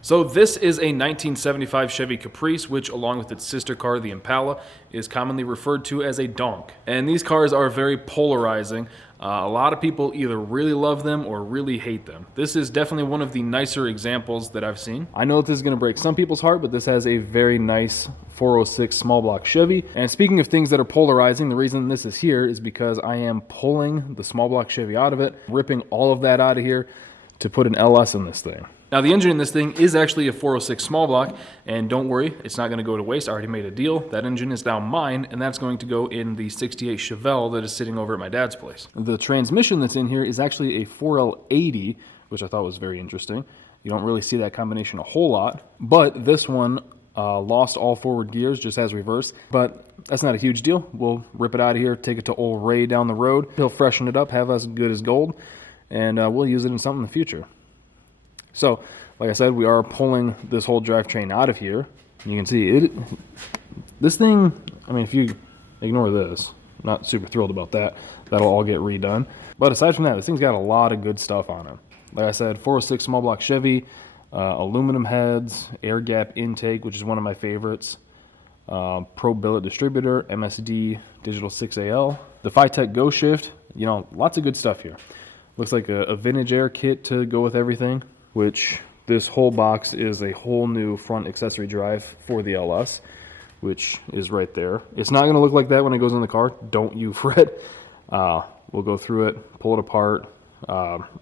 So this is a 1975 Chevy Caprice, which along with its sister car, the Impala, is commonly referred to as a Donk. And these cars are very polarizing. A lot of people either really love them or really hate them. This is definitely one of the nicer examples that I've seen. I know that this is going to break some people's heart, but this has a very nice 406 small block Chevy. And speaking of things that are polarizing, the reason this is here is because I am pulling the small block Chevy out of it, ripping all of that out of here to put an LS in this thing. Now the engine in this thing is actually a 406 small block, and don't worry, it's not going to go to waste. I already made a deal. That engine is now mine, and that's going to go in the 68 Chevelle that is sitting over at my dad's place. The transmission that's in here is actually a 4L80, which I thought was very interesting. You don't really see that combination a whole lot, but this one lost all forward gears, just has reverse, but that's not a huge deal. We'll rip it out of here, take it to old Ray down the road. He'll freshen it up, have as good as gold, and we'll use it in something in the future. So, like I said, we are pulling this whole drivetrain out of here. You can see it. This thing, I mean, if you ignore this, I'm not super thrilled about that. That'll all get redone. But aside from that, this thing's got a lot of good stuff on it. Like I said, 406 small block Chevy, aluminum heads, air gap intake, which is one of my favorites, Pro Billet distributor, MSD digital 6AL, the Phytech Go Shift. You know, lots of good stuff here. Looks like a vintage air kit to go with everything, which this whole box is a whole new front accessory drive for the LS, which is right there. It's not going to look like that when it goes in the car. Don't you fret. We'll go through it, pull it apart,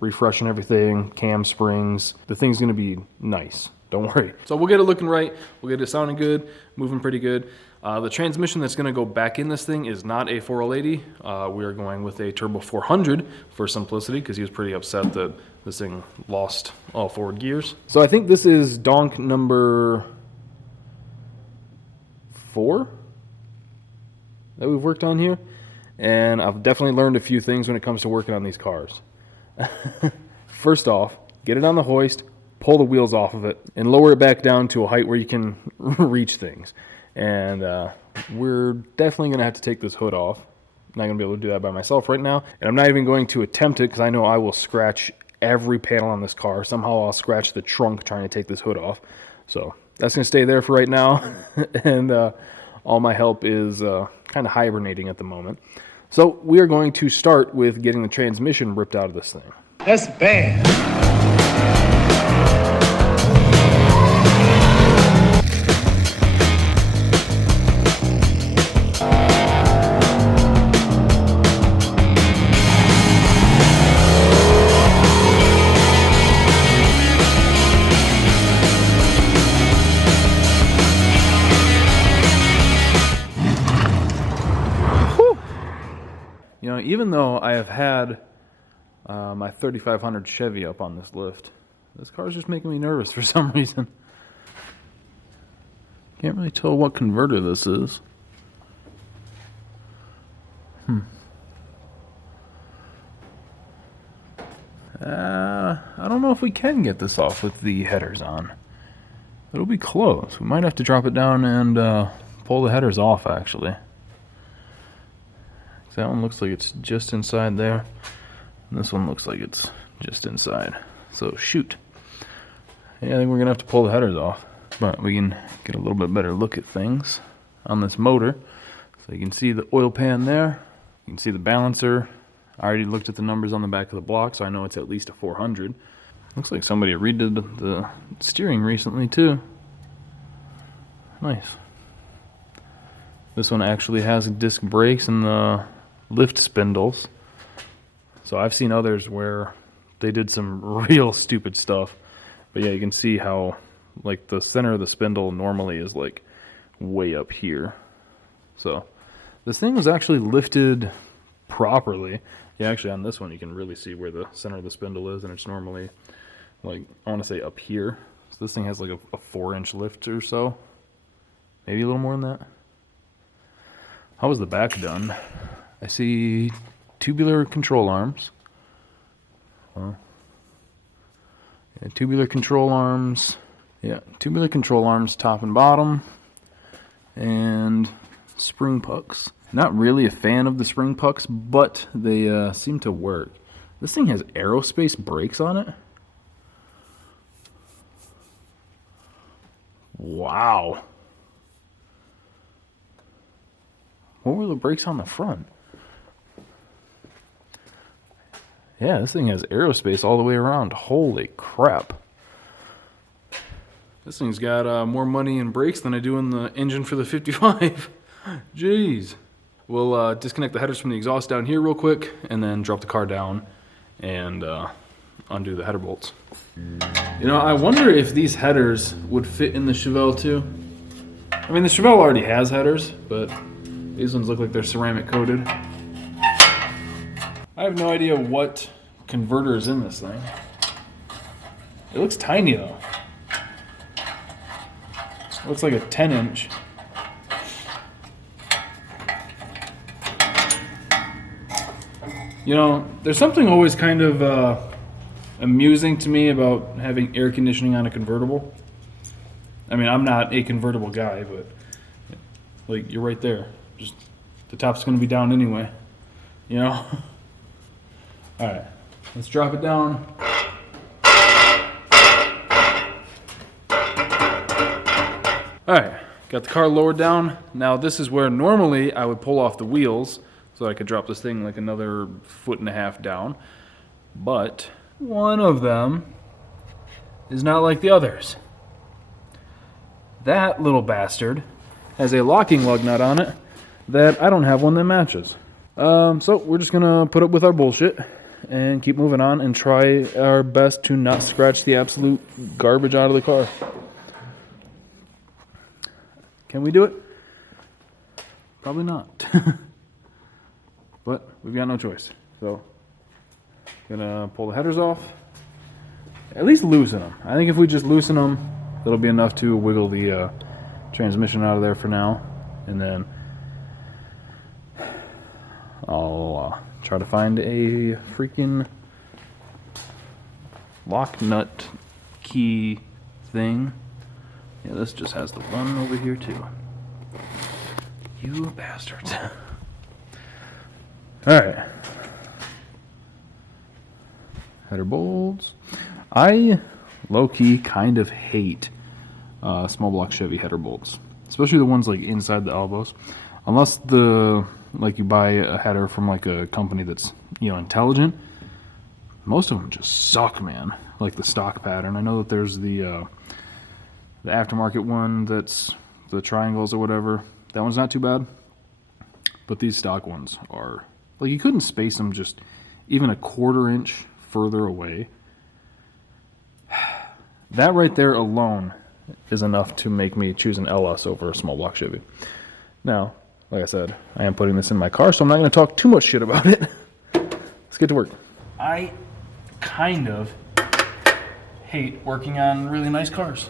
refreshing everything, cam springs. The thing's going to be nice. Don't worry. So we'll get it looking right. We'll get it sounding good, moving pretty good. The transmission that's going to go back in this thing is not a 4L80. We are going with a Turbo 400 for simplicity, because he was pretty upset that this thing lost all forward gears. So I think this is Donk number 4 that we've worked on here. And I've definitely learned a few things when it comes to working on these cars. First off, get it on the hoist, pull the wheels off of it, and lower it back down to a height where you can reach things. And we're definitely going to have to take this hood off. I'm not going to be able to do that by myself right now. And I'm not even going to attempt it, because I know I will scratch every panel on this car. Somehow I'll scratch the trunk trying to take this hood off. So that's going to stay there for right now. And all my help is kind of hibernating at the moment. So we are going to start with getting the transmission ripped out of this thing. That's bad. You know, even though I have had my 3500 Chevy up on this lift, this car is just making me nervous for some reason. Can't really tell what converter this is. I don't know if we can get this off with the headers on. It'll be close. We might have to drop it down and pull the headers off, actually. That one looks like it's just inside there. And this one looks like it's just inside. So shoot. Yeah, I think we're gonna have to pull the headers off. But we can get a little bit better look at things on this motor. So you can see the oil pan there. You can see the balancer. I already looked at the numbers on the back of the block, so I know it's at least a 400. Looks like somebody redid the steering recently too. Nice. This one actually has disc brakes and the lift spindles. So I've seen others where they did some real stupid stuff. But yeah, you can see how like the center of the spindle normally is like way up here. So this thing was actually lifted properly. Yeah, actually on this one you can really see where the center of the spindle is, and it's normally like, I want to say up here. So this thing has like a 4-inch lift or so. Maybe a little more than that. How was the back done? I see tubular control arms. Well, yeah, tubular control arms. Yeah, tubular control arms, top and bottom. And spring pucks. Not really a fan of the spring pucks, but they seem to work. This thing has aerospace brakes on it. Wow. What were the brakes on the front? Yeah, this thing has aerospace all the way around. Holy crap. This thing's got more money in brakes than I do in the engine for the 55. Jeez. We'll disconnect the headers from the exhaust down here real quick and then drop the car down and undo the header bolts. You know, I wonder if these headers would fit in the Chevelle too. I mean, the Chevelle already has headers, but these ones look like they're ceramic coated. I have no idea what converter is in this thing. It looks tiny though. It looks like a 10-inch. You know, there's something always kind of amusing to me about having air conditioning on a convertible. I mean, I'm not a convertible guy, but like, you're right there. Just the top's going to be down anyway, you know? All right, let's drop it down. All right, got the car lowered down. Now this is where normally I would pull off the wheels so I could drop this thing like another 1.5 feet down. But one of them is not like the others. That little bastard has a locking lug nut on it that I don't have one that matches. So we're just gonna put up with our bullshit and keep moving on and try our best to not scratch the absolute garbage out of the car. Can we do it? Probably not. But we've got no choice. So, gonna pull the headers off. At least loosen them. I think if we just loosen them, that'll be enough to wiggle the transmission out of there for now. And then I'll try to find a freaking lock nut key thing. Yeah, this just has the one over here too. You bastards. Alright. Header bolts. I low-key kind of hate small block Chevy header bolts. Especially the ones like inside the elbows. Unless you buy a header from like a company that's, you know, intelligent. Most of them just suck, man. Like the stock pattern. I know that there's the aftermarket one that's the triangles or whatever. That one's not too bad. But these stock ones are, like, you couldn't space them just even a 1/4 inch further away. That right there alone is enough to make me choose an LS over a small block Chevy. Now, like I said, I am putting this in my car, so I'm not going to talk too much shit about it. Let's get to work. I kind of hate working on really nice cars.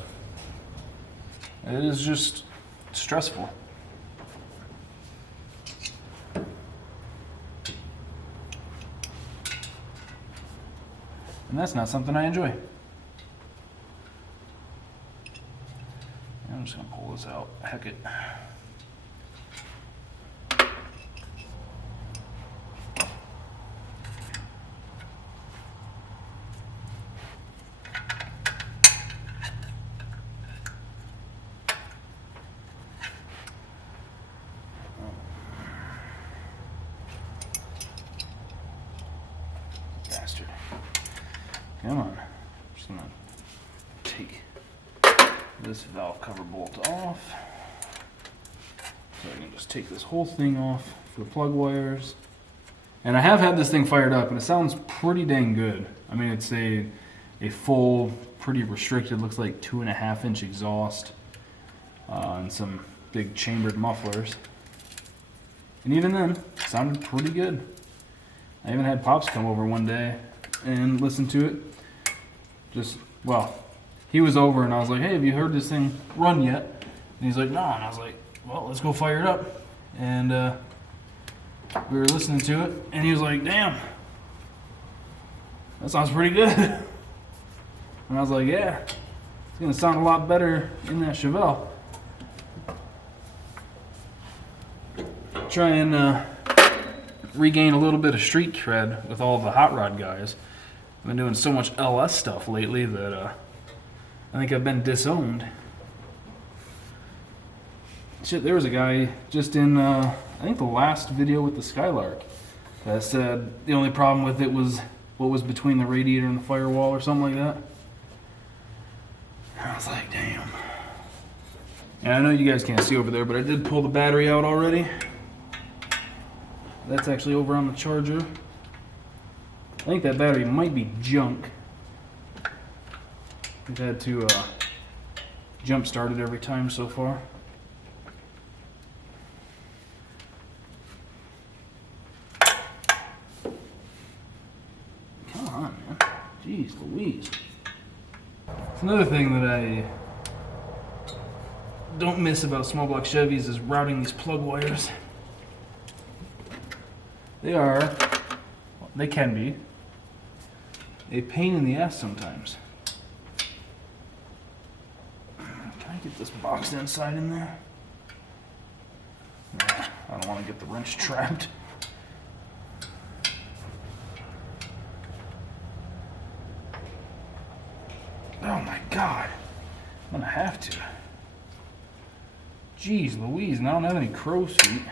It is just stressful. And that's not something I enjoy. I'm just gonna pull this out. Heck it. Bastard. Come on. I'm just gonna take this valve cover bolt off. So I can just take this whole thing off for the plug wires. And I have had this thing fired up and it sounds pretty dang good. I mean, it's a full, pretty restricted, looks like 2.5 inch exhaust and some big chambered mufflers. And even then, it sounded pretty good. I even had Pops come over one day and listen to it. He was over and I was like, hey, have you heard this thing run yet? And he's like, no. And I was like, well, let's go fire it up. And we were listening to it and he was like, damn, that sounds pretty good. And I was like, yeah, it's gonna sound a lot better in that Chevelle. Try and regain a little bit of street cred with all the hot rod guys. I've been doing so much LS stuff lately that I think I've been disowned. Shit, there was a guy just in, I think the last video with the Skylark that said the only problem with it was what was between the radiator and the firewall or something like that. I was like, damn. And I know you guys can't see over there, but I did pull the battery out already. That's actually over on the charger. I think that battery might be junk. We've had to jump start it every time so far. Come on, man. Jeez Louise. It's another thing that I don't miss about small block Chevys is routing these plug wires. They can be a pain in the ass sometimes. Can I get this box inside in there? Nah, I don't want to get the wrench trapped. Oh my God, I'm gonna have to. Jeez Louise, and I don't have any crow's feet.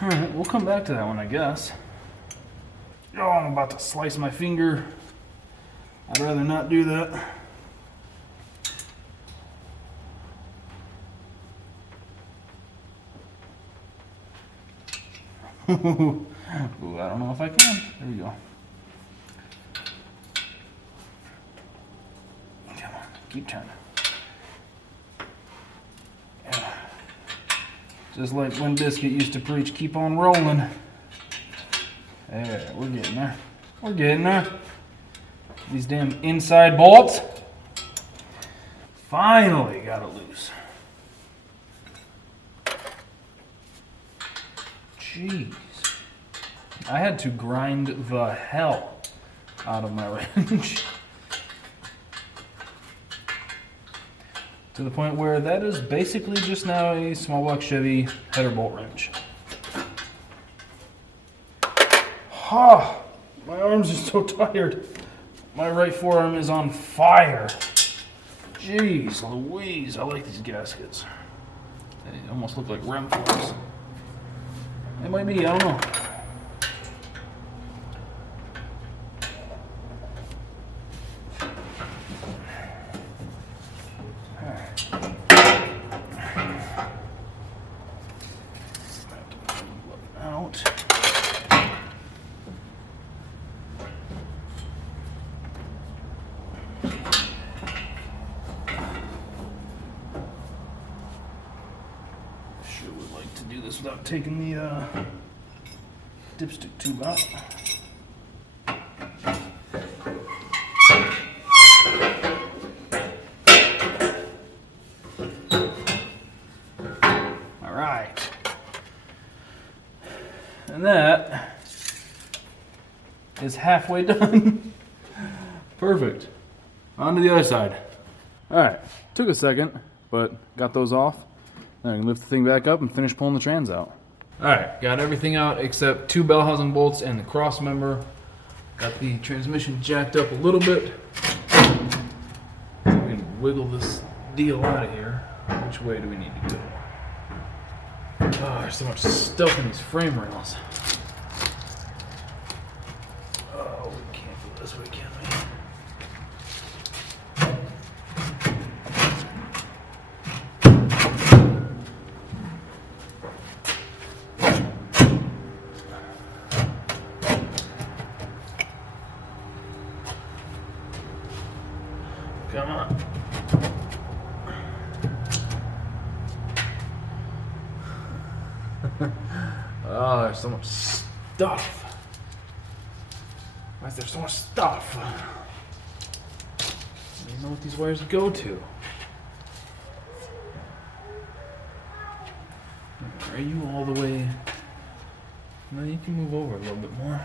Alright, we'll come back to that one, I guess. Oh, I'm about to slice my finger. I'd rather not do that. Ooh, I don't know if I can. There we go. Come on, keep turning. Yeah. Just like when Biscuit used to preach, keep on rolling. There, we're getting there. We're getting there. These damn inside bolts. Finally got it loose. Jeez. I had to grind the hell out of my wrench. To the point where that is basically just now a small block Chevy header bolt wrench. My arms are so tired. My right forearm is on fire. Jeez Louise, I like these gaskets. They almost look like REM flaps. They might be, I don't know. Without taking the dipstick tube out. All right. And that is halfway done. Perfect. On to the other side. All right. Took a second, but got those off. Now I can lift the thing back up and finish pulling the trans out. Alright, got everything out except 2 bell housing bolts and the cross member. Got the transmission jacked up a little bit. We can wiggle this deal out of here. Which way do we need to go? Oh, there's so much stuff in these frame rails. Oh, we can't go this way, can we? Come on. Oh, there's so much stuff. Why is there so much stuff? I don't know what these wires go to. Are you all the way? No, you can move over a little bit more.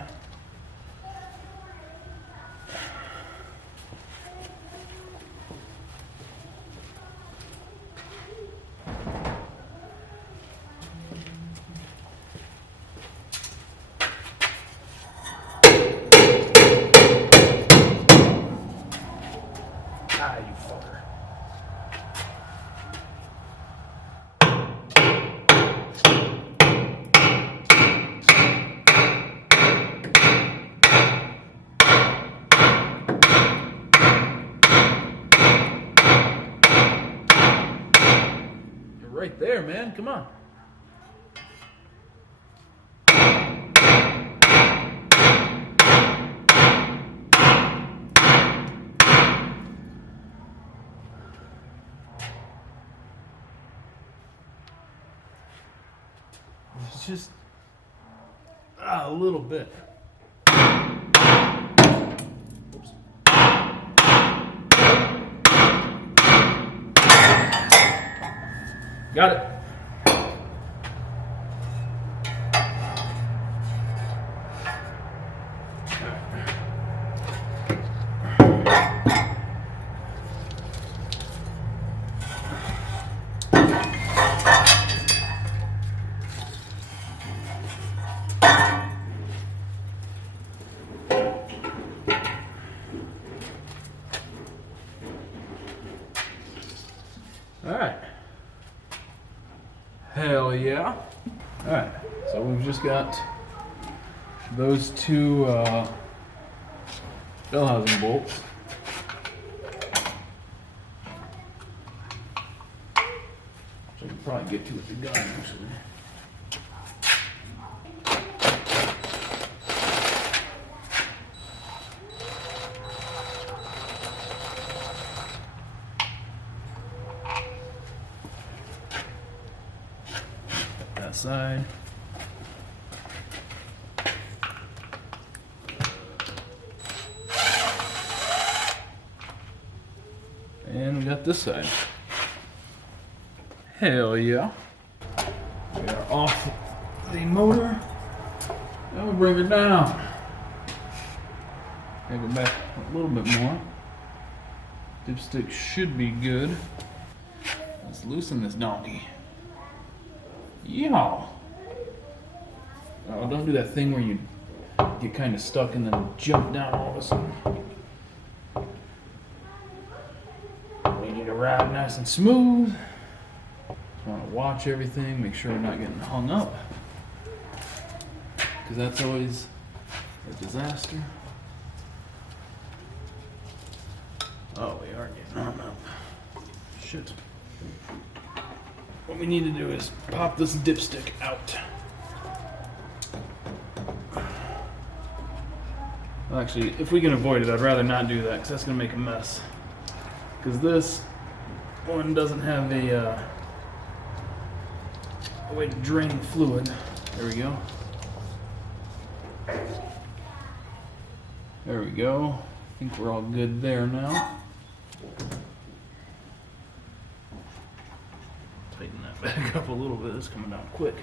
right there, man. Come on. It's just a little bit. Oops. Got it. Alright. Hell yeah. Alright, so we've just got those two bell housing bolts. Which I can probably get to with the gun actually. That side. And we got this side. Hell yeah. We are off the motor. And we'll bring her down. Gotta go back a little bit more. Dipstick should be good. Let's loosen this donkey. Yeah. Oh, don't do that thing where you get kind of stuck and then jump down all of a sudden. We need to ride nice and smooth. Just want to watch everything, make sure we're not getting hung up, because that's always a disaster. Oh, we are getting hung up. Shit. What we need to do is pop this dipstick out. Well, actually, if we can avoid it, I'd rather not do that because that's going to make a mess. Because this one doesn't have a way to drain the fluid. There we go. There we go. I think we're all good there now. Tighten that back up a little bit. It's coming down quick.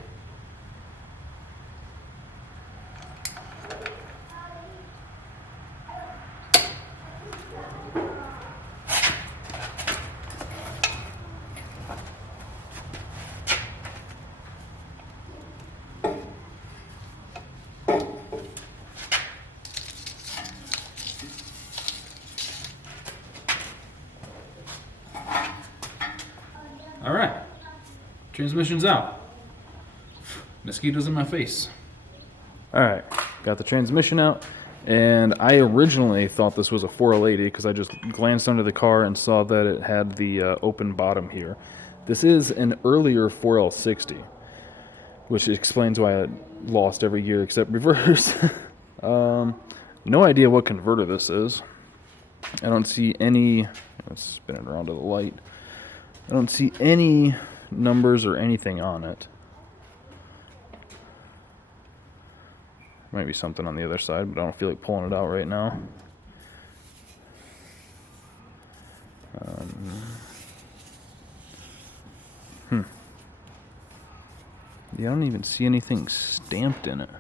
All right. Transmission's out. Mosquitoes in my face. All right, got the transmission out, and I originally thought this was a 4L80 because I just glanced under the car and saw that it had the open bottom here. This is an earlier 4L60, which explains why I lost every year except reverse. No idea what converter this is. I don't see any. Let's spin it around to the light. I don't see any numbers or anything on it. Might be something on the other side, but I don't feel like pulling it out right now. Yeah, I don't even see anything stamped in it.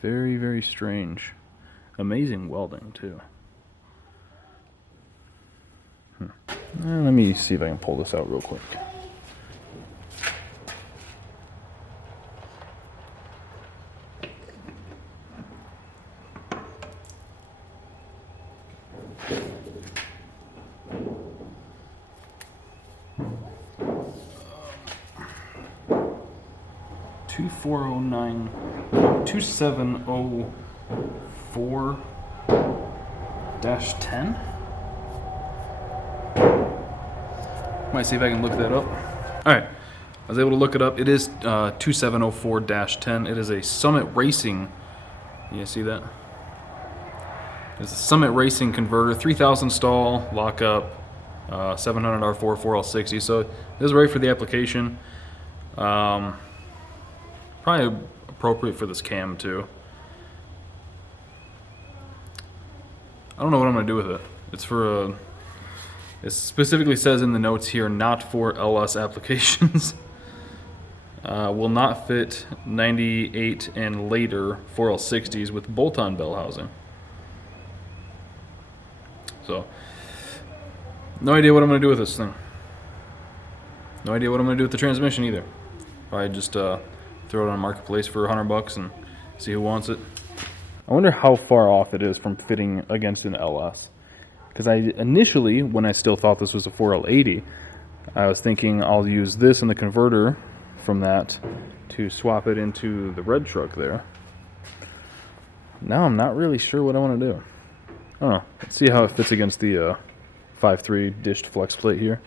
Very, very strange. Amazing welding, too. Let me see if I can pull this out real quick. Two 2704-10. Might see if I can look that up. All right, I was able to look it up. It is 2704-10. It is a Summit Racing. You see that? It's a Summit Racing converter, 3,000 stall, lockup, 700 R4, 4L60. So it is ready for the application. Probably appropriate for this cam too. I don't know what I'm gonna do with it. It's for a. It specifically says in the notes here, not for LS applications. Will not fit 98 and later 4L60s with bolt-on bell housing. So, no idea what I'm going to do with this thing. No idea what I'm going to do with the transmission either. Probably just throw it on Marketplace for $100 and see who wants it. I wonder how far off it is from fitting against an LS. Because I initially, when I still thought this was a 4L80, I was thinking I'll use this in the converter from that to swap it into the red truck there. Now I'm not really sure what I want to do. I don't know. Let's see how it fits against the 5.3 dished flex plate here.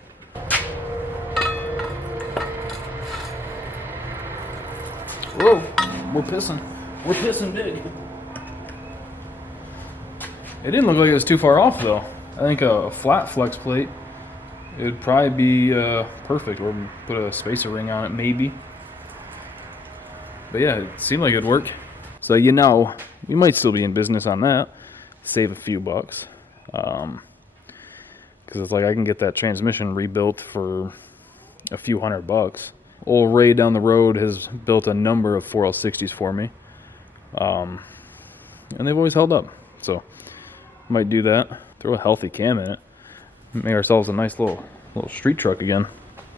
Whoa, we're pissing. We're pissing big. It didn't look like it was too far off though. I think a flat flex plate, it would probably be perfect. Or put a spacer ring on it, maybe. But yeah, it seemed like it'd work. So you know, we might still be in business on that. Save a few bucks. Because it's like I can get that transmission rebuilt for a few $100. Old Ray down the road has built a number of 4L60s for me. And they've always held up. So, might do that. Throw a healthy cam in it. Make ourselves a nice little street truck again.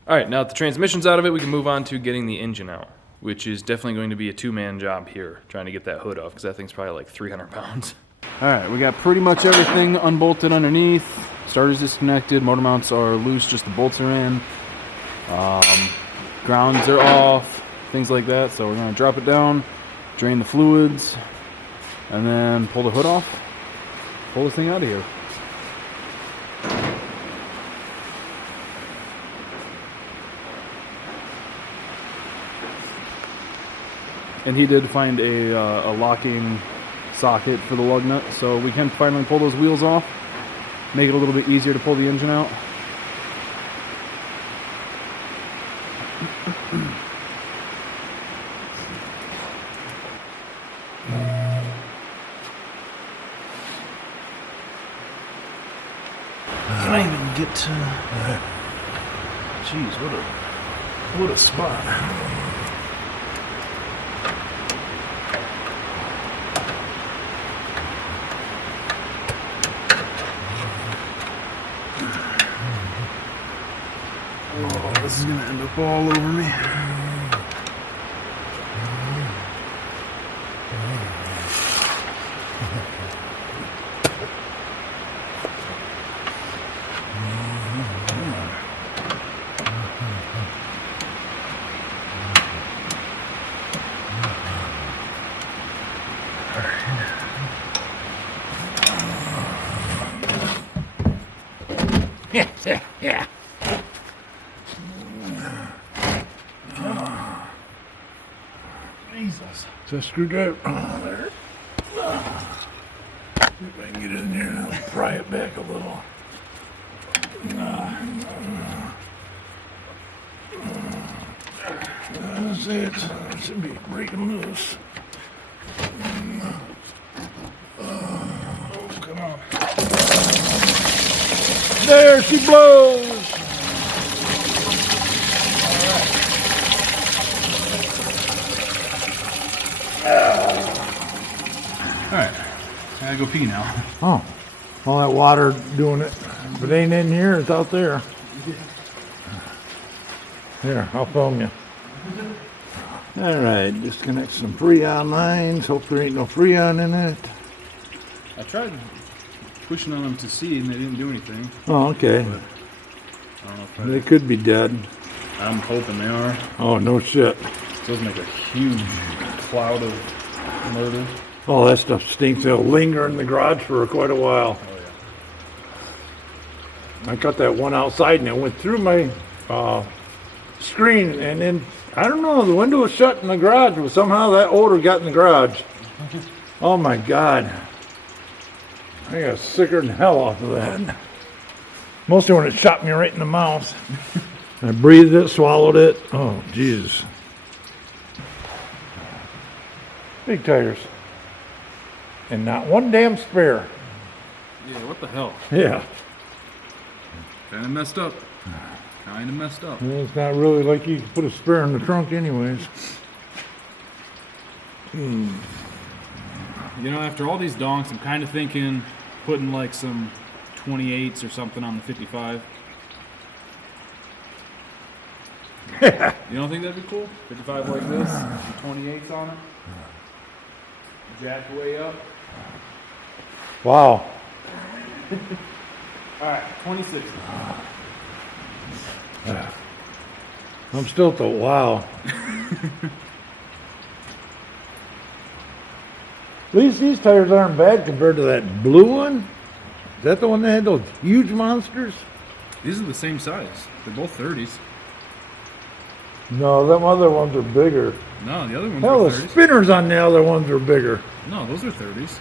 Alright, now that the transmission's out of it, we can move on to getting the engine out. Which is definitely going to be a two-man job here. Trying to get that hood off, because that thing's probably like 300 pounds. Alright, we got pretty much everything unbolted underneath. Starter's disconnected, motor mounts are loose, just the bolts are in. Grounds are off, things like that. So we're going to drop it down, drain the fluids, and then pull the hood off, pull this thing out of here. And he did find a locking socket for the lug nut, so we can finally pull those wheels off, make it a little bit easier to pull the engine out. Can I even get to... Jeez, what a spot. Oh, this is gonna end up all over me. Yeah. Jesus. So screwdriver. Oh, there. See if I can get in there and I'll pry it back a little. That's it. It should be breaking loose. Oh, come on. There she blows. Alright, I gotta go pee now. Oh, all that water doing it. If it ain't in here, it's out there. Here, I'll film you. All right, disconnect some Freon lines. Hope there ain't no Freon in it. I tried pushing on them to see and they didn't do anything. Oh, okay. But I don't know if They could be dead. I'm hoping they are. Oh, no shit. It does make a huge cloud of murder. Oh, that stuff stinks. It'll linger in the garage for quite a while. Oh I cut that one outside and it went through my screen, and then I don't know, the window was shut in the garage, but somehow that odor got in the garage. Oh my God. I got sicker than hell off of that. Mostly when it shot me right in the mouth. I breathed it, swallowed it. Oh, Jesus. Big tires. And not one damn spare. Yeah, what the hell? Yeah. Kind of messed up. Kind of messed up. Well, it's not really like you can put a spare in the trunk anyways. You know, after all these donks, I'm kind of thinking putting like some 28s or something on the 55. You don't think that'd be cool? 55 like this, 28s on it, jack way up. Wow. All right, 26. I'm still at the wow. At least these tires aren't bad compared to that blue one. Is that the one that had those huge monsters? These are the same size. They're both 30s. No, them other ones are bigger. No, the other ones Hell, are the 30s. spinners on the other ones are bigger. No, those are 30s.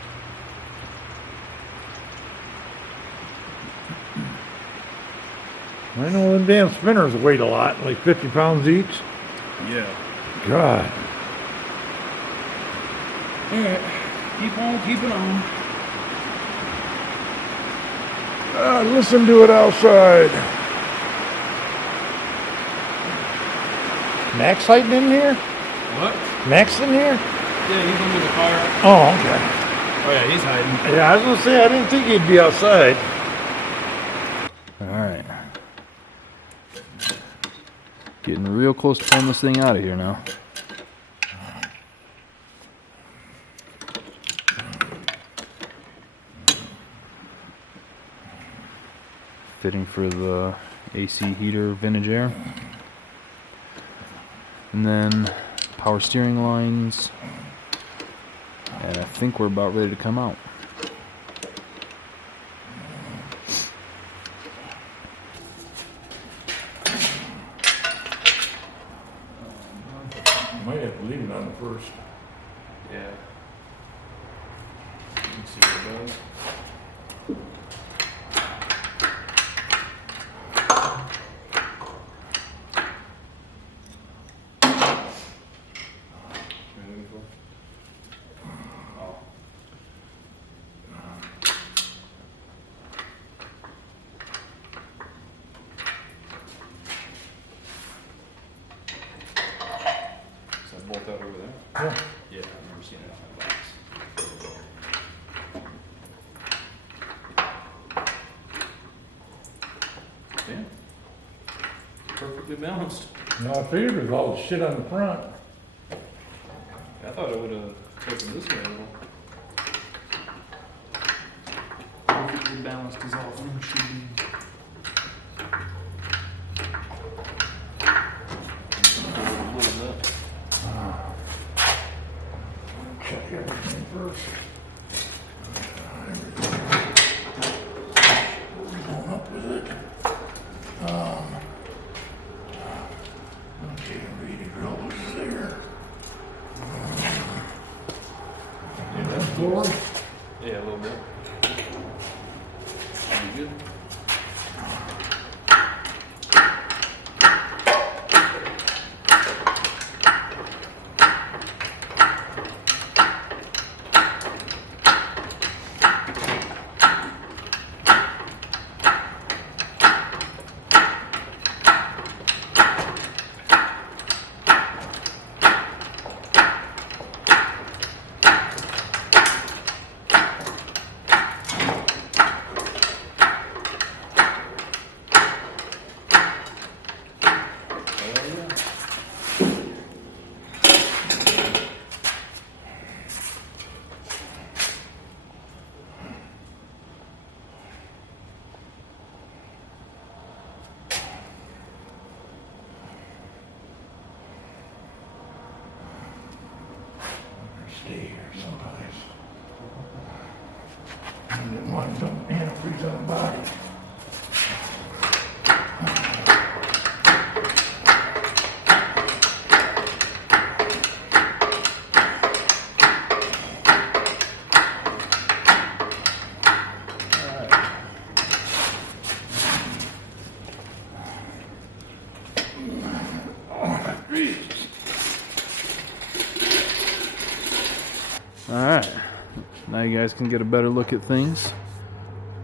I know them damn spinners weighed a lot, like 50 pounds each. Yeah. God. All right. Keep on keeping on. Listen to it outside. Max hiding in here? What? Max in here? Yeah, he's under the car. Oh, okay. Oh, yeah, he's hiding. Yeah, I was gonna say, I didn't think he'd be outside. All right. Getting real close to pulling this thing out of here now. Fitting for the AC heater vintage air. And then power steering lines. And I think we're about ready to come out. You might have to leave it on the first. Yeah. You can see what it does. Bolt that over there? Yeah. Yeah, I've never seen it on my box. Yeah. Perfectly balanced. No, I figured it was all the shit on the front. I thought it would have tilted this way a little. Perfectly balanced as all things should be. A little bit. Check everything first. We're going up with it. Okay, ready to go there. Yeah, that's floor. Yeah, a little bit. That'd be good. Stay here someplace. I didn't want some antifreeze on the bottom. Alright, now you guys can get a better look at things.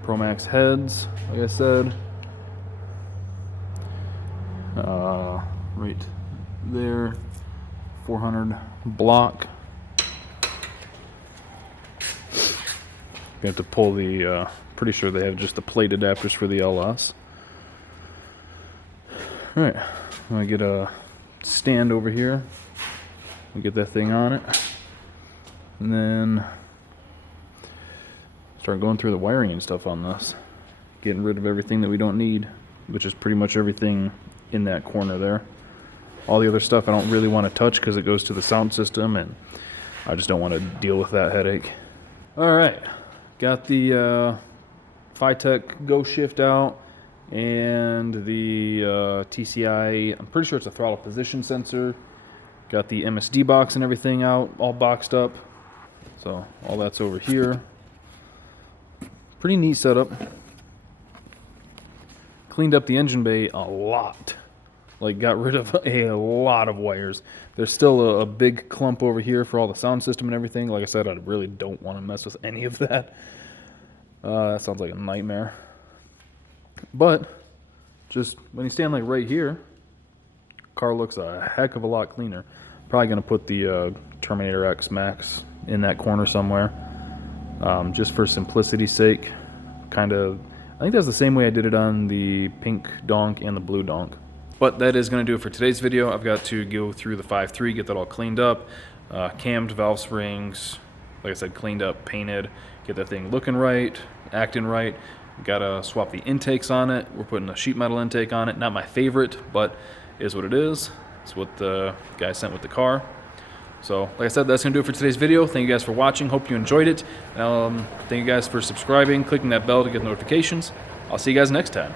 Promax heads, like I said. Right there, 400 block. You have to pull the, pretty sure they have just the plate adapters for the LS. Alright, I'm going to get a stand over here and get that thing on it. And then start going through the wiring and stuff on this. Getting rid of everything that we don't need, which is pretty much everything in that corner there. All the other stuff I don't really want to touch because it goes to the sound system and I just don't want to deal with that headache. Alright, got the Phytech Go Shift out and the TCI, I'm pretty sure it's a throttle position sensor. Got the MSD box and everything out, all boxed up. So all that's over here. Pretty neat setup. Cleaned up the engine bay a lot. Like got rid of a lot of wires. There's still a big clump over here for all the sound system and everything. Like I said, I really don't want to mess with any of that. That sounds like a nightmare. But just when you stand like right here, car looks a heck of a lot cleaner. Probably gonna put the Terminator X Max in that corner somewhere, just for simplicity's sake. Kind of, I think that's the same way I did it on the pink Donk and the blue Donk. But that is going to do it for today's video. I've got to go through the 5.3, get that all cleaned up, cammed valve springs, like I said, cleaned up, painted, get that thing looking right, acting right. Got to swap the intakes on it. We're putting a sheet metal intake on it. Not my favorite, but is what it is. It's what the guy sent with the car. So, like I said, that's going to do it for today's video. Thank you guys for watching. Hope you enjoyed it. Thank you guys for subscribing, clicking that bell to get notifications. I'll see you guys next time.